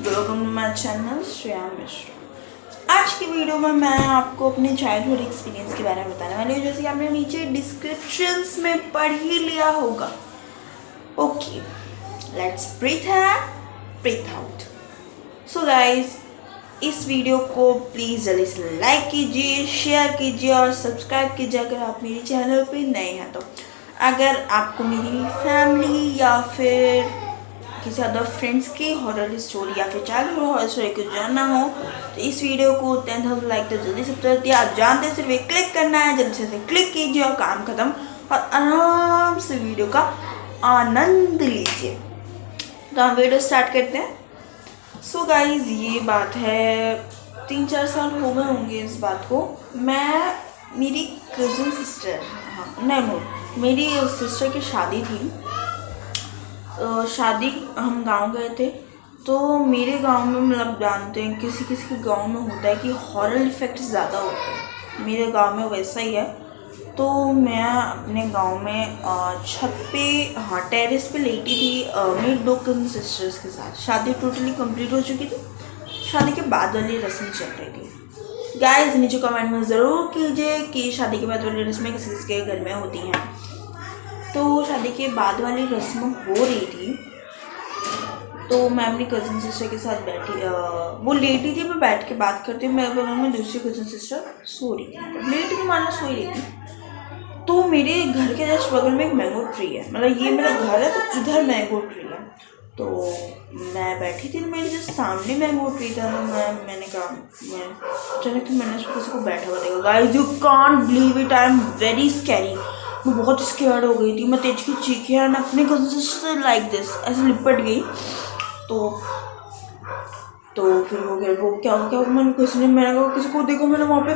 Welcome to my channel Shreya Mishra. आज की video में मैं आपको अपने चाइल्डहुड एक्सपीरियंस के बारे में बताने वाली हूँ, जैसे कि आपने नीचे डिस्क्रिप्शंस में पढ़ ही लिया होगा। Okay, let's breathe in, breathe out. So guys, इस वीडियो को प्लीज़ जल्दी से लाइक कीजिए, शेयर कीजिए और सब्सक्राइब कीजिए अगर आप मेरे चैनल पे नए हैं तो। अगर आपको मेरी फैमिली या फिर किसी अदर फ्रेंड्स की हॉरर स्टोरी या फिर चाइल्डहुड हॉरर स्टोरी को जानना हो तो इस वीडियो को 10,000 लाइक तो जल्दी से कर दिया। आप जानते हैं सिर्फ एक क्लिक करना है, जल्दी से क्लिक कीजिए और काम खत्म, और आराम से वीडियो का आनंद लीजिए। तो हम वीडियो स्टार्ट करते हैं। सो गाइज, ये बात है 3-4 साल हो गए होंगे इस बात को। मेरी कज़न सिस्टर, हाँ नहीं, मेरी सिस्टर की शादी थी। शादी हम गांव गए थे, तो मेरे गांव में मतलब जानते हैं किसी किसी के गांव में होता है कि हॉरर इफेक्ट ज़्यादा होते हैं। मेरे गांव में वैसा ही है। तो मैं अपने गांव में छत पे, हाँ टेरेस पे लेटी थी मेरी 2 कज़न सिस्टर्स के साथ। शादी टोटली कंप्लीट हो चुकी थी, शादी के बाद वाली रस्म चल रही थी। गाइस नीचे कमेंट में ज़रूर कीजिए कि शादी के बाद वाली रस्में किस किस के घर में होती हैं। तो शादी के बाद वाली रस्म हो रही थी, तो मैं अपनी कज़न सिस्टर के साथ बैठी, वो लेटी थी, मैं बैठ के बात करती हूँ। मैं बगल में दूसरी कज़न सिस्टर सो रही थी, लेटी थी माना सो रही थी। तो मेरे घर के जस्ट बगल में एक मैंगो ट्री है, मतलब ये मेरा घर है तो इधर मैंगो ट्री है। तो मैं बैठी थी, मेरे जस्ट सामने मैंगो ट्री था। तो मैंने कहा अचानक तो मैंने किसी को बैठा हुआ देखा। Guys you can't believe it, I am very scary. मैं बहुत स्केयर्ड हो गई थी, मैं तेज की चीखी और अपने कज़न सिस्टर लाइक दिस ऐसे लिपट गई। तो फिर हो गया, वो क्या हो गया, मैंने कहा किसी को देखो, मैंने वहाँ पे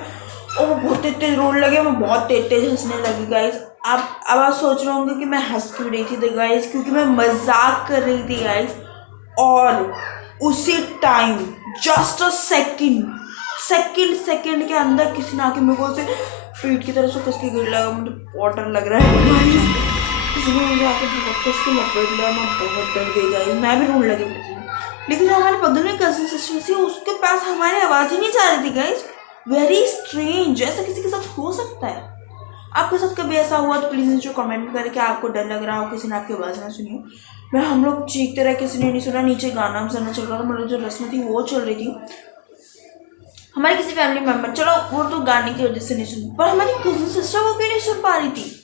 और वो बहुत तेज रोने लगे, मैं बहुत तेज हंसने लगी। गाइस अब आप सोच रहे होंगे कि मैं हंस क्यों रही थी, तो गाइस क्योंकि मैं मजाक कर रही थी गाइस। और उसी टाइम जस्ट अ सेकंड के अंदर किसी ने आके मेरे को से पीठ की तरफ से कस के गिर लगा, मुझे वाटर लग रहा है। किसी ने मुझे आके बहुत कस के लपेट लिया, मैं बहुत डर गई गाइस, मैं भी रोने लगी थी। लेकिन जो हमारे बगल में कज़न सिस्टर थी, उसके पास हमारी आवाज़ ही नहीं जा रही थी गाइस। वेरी स्ट्रेंज, ऐसा किसी के साथ हो सकता है? आपके साथ कभी ऐसा हुआ तो प्लीज़ नीचे कमेंट करें कि आपको डर लग रहा हो, किसी ने आपकी आवाज़ ना सुनी हो। मैं हम लोग चीखते रहे, किसी ने नहीं सुना। नीचे गाना बजाना चल रहा था, मतलब जो रस्म थी वो चल रही थी। हमारे किसी फैमिली मेम्बर, चलो वो तो गाने की वजह से नहीं सुन, पर हमारी कज़न सिस्टर वो क्यों नहीं सुन पा रही थी।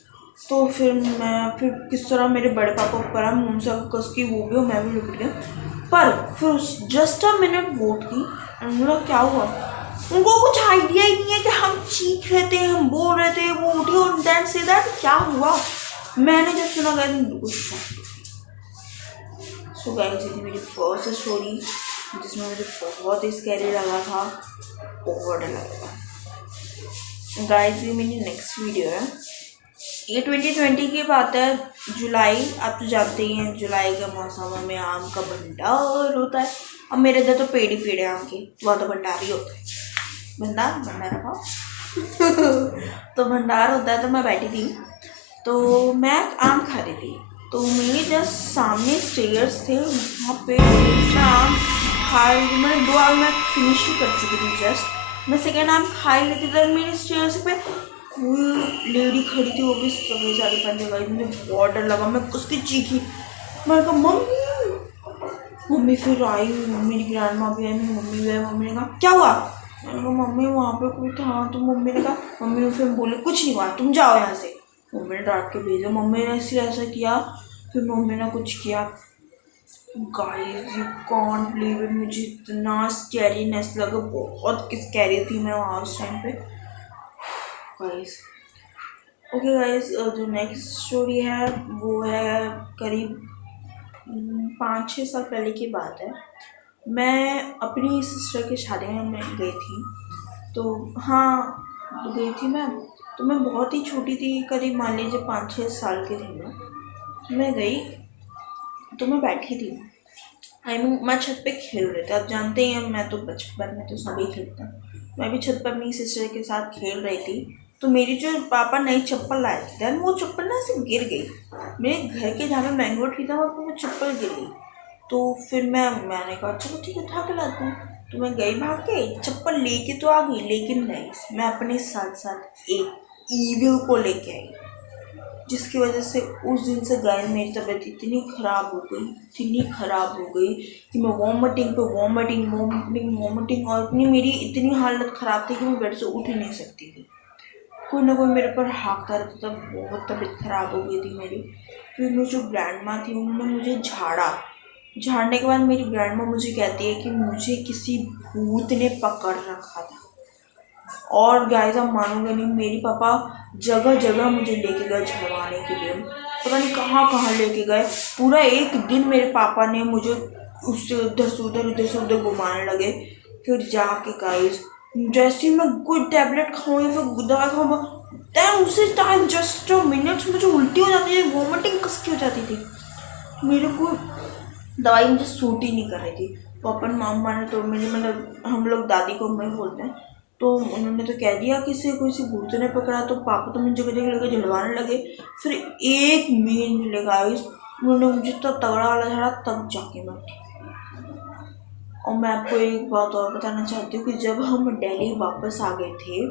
तो फिर किस तरह मेरे बड़े पापा ऊपर आए, उनसे कस की वो भी और मैं भी लिपट गया। पर फिर जस्ट अ मिनट वोट की, मतलब क्या हुआ, उनको कुछ आइडिया ही नहीं है कि हम चीख रहे थे, हम बोल रहे थे। वो उठी और दैट से दैट क्या हुआ, मैंने जब सुना गया बिल्कुल शॉक। सो गाइस, ये थी मेरी फर्स्ट स्टोरी जिसमें मुझे बहुत ही स्कैरी लगा था, बहुत डर लगा था। गाइस ये मेरी नेक्स्ट वीडियो है, ये 2020 की बात है, जुलाई। आप तो जानते ही हैं जुलाई के मौसम में आम का भंडार होता है। अब मेरे इधर तो पेड़ ही पेड़ है आम के, वहाँ तो भंडार ही होता है। भंडार रखा तो भंडार होता है। तो मैं बैठी थी, तो मैं आम खा रही थी, तो मेरे जस्ट सामने स्टेयर्स थे, वहाँ पे मैं आम खा रही थी। मैंने 2 आम मैं फिनिश ही कर चुकी थी, जस्ट मैं सेकेंड आम खा ही लेती थी। मेरे स्टेयर्स पे कोई लेडी खड़ी थी, वो भी सफेद साड़ी पहन के गई। मुझे बहुत डर लगा, मैं उसकी चीखी, मैंने कहा मम्मी। फिर आई मेरी ग्रैंड माँ भी आई, मेरी मम्मी भी आई। मम्मी ने कहा क्या हुआ, मैंने कहा मम्मी वहाँ पे कोई था। तो मम्मी ने कहा, मम्मी ने फिर बोले कुछ नहीं हुआ, तुम जाओ यहाँ से। मम्मी ने डांट के भेजा, मम्मी ने इसलिए ऐसा किया। फिर मम्मी ने कुछ किया। Guys you can't believe it, मुझे इतना स्कैरीनेस लगा, बहुत स्कैरी थी मैं वहाँ उस टाइम पे गाइस। ओके गाइस, जो नेक्स्ट स्टोरी है वो है करीब 5-6 साल पहले की बात है। मैं अपनी सिस्टर की शादी में गई थी, तो हाँ तो गई थी मैं। तो मैं बहुत ही छोटी थी, करीब मान लीजिए 5-6 साल की थी मैं गई। तो मैं बैठी थी, मैं छत पे खेल रही थी। आप जानते हैं मैं तो बचपन में तो सभी खेलता हूँ, मैं भी छत पर अपनी सिस्टर के साथ खेल रही थी। तो मेरी जो पापा नई चप्पल लाए थे, देन वो चप्पल ना ऐसे गिर गई मेरे घर के जहाँ पे मैंगो ट्री था, वहाँ पर वो चप्पल गिर गई। तो फिर मैंने कहा चलो ठीक है उठा के लाते हैं। तो मैं गई भाग के, चप्पल लेके तो आ गई, लेकिन गाइस मैं अपने साथ साथ एक ईविल को लेके आई, जिसकी वजह से उस दिन से गाइस मेरी तबीयत इतनी ख़राब हो गई कि मैं वॉमिटिंग पे वॉमिटिंग और मेरी इतनी हालत ख़राब थी कि मैं बेड से उठ ही नहीं सकती थी। कोई ना कोई मेरे पर हाँकता रहता था, बहुत तबीयत ख़राब हो गई थी मेरी। फिर मेरी जो ग्रैंड माँ थी उन्होंने मुझे झाड़ने के बाद मेरी ग्रैंड माँ मुझे कहती है कि मुझे किसी भूत ने पकड़ रखा था। और गाइस आप मानोगे नहीं, मेरी पापा जगह जगह मुझे लेके गए झड़वाने के लिए, पता नहीं कहाँ कहाँ लेके गए। पूरा एक दिन मेरे पापा ने मुझे उससे उधर से उधर घुमाने लगे। फिर जाके गाइस जैसे ही मैं कोई टैबलेट खाऊँ या फिर दवा खाऊँ, दैन उसी टाइम जस्ट मिनट्स मुझे उल्टी हो जाती थी, वॉमिटिंग कसकी हो जाती थी। मेरे को दवाई मुझे सूट ही नहीं कर रही थी। पापा मामा ने तो मेरी मतलब हम लोग दादी को मैं बोलते हैं, तो उन्होंने तो कह दिया कि इसे कोई भूत ने पकड़ा। तो पापा तो मुझे जगह जगह लेकर झड़वाने लगे। फिर एक महीने मिले गाइस, उन्होंने मुझे तो तगड़ा वाला झाड़ा तब जाके मैं ठीक। और मैं आपको एक बात और बताना चाहती हूँ कि जब हम दिल्ली वापस आ गए थे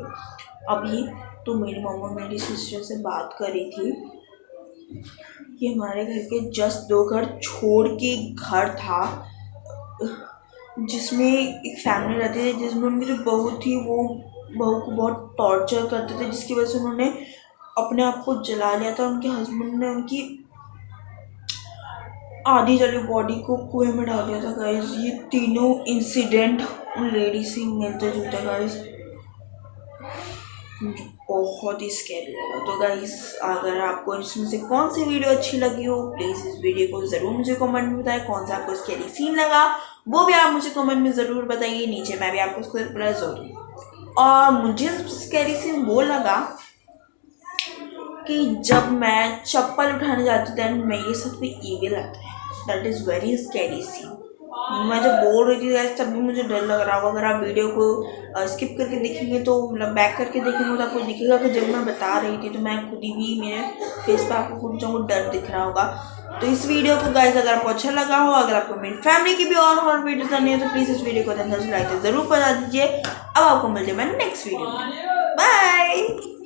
अभी, तो मेरी मम्मा मेरी सिस्टर से बात कर रही थी कि हमारे घर के जस्ट 2 घर छोड़ के घर था जिसमें एक फैमिली रहती थी, जिसमें उनकी जो बहू थी वो बहू को बहुत टॉर्चर करते थे, जिसकी वजह से उन्होंने अपने आप को जला लिया था। उनके हस्बैंड ने उनकी आधी जली बॉडी को कुएं में डाल दिया था गाइस। ये तीनों इंसिडेंट उन लेडी से मिलते जुलते गाइस, मुझे बहुत ही स्कैरी लगा। तो गाइस अगर आपको इसमें से कौन सी वीडियो अच्छी लगी हो, प्लीज़ इस वीडियो को ज़रूर मुझे कमेंट में बताएं। कौन सा आपको स्कैरी सीन लगा वो भी आप मुझे कमेंट में ज़रूर बताइए नीचे, मैं भी आपको उसको रिप्लाई ज़रूर। और मुझे स्कैरी सीन वो लगा कि जब मैं चप्पल उठाने जाती दैन मेरे साथ कोई ईविल आता है, that is very scary scene. मैं जब बोल रही थी गाइस तब भी मुझे डर लग रहा होगा। अगर आप वीडियो को स्किप करके देखेंगे तो मतलब बैक करके देखेंगे तो आपको दिखेगा कि जब मैं बता रही थी तो मैं खुद ही भी मेरे फेस पे आपको खुद जो डर दिख रहा होगा। तो इस वीडियो को गाइस अगर आपको अच्छा लगा हो, अगर आपको मेरी फैमिली की भी और वीडियो करनी है तो प्लीज़ इस वीडियो को लाइक ज़रूर बता दीजिए। अब आपको मिलते हैं मैं नेक्स्ट वीडियो में, बाय।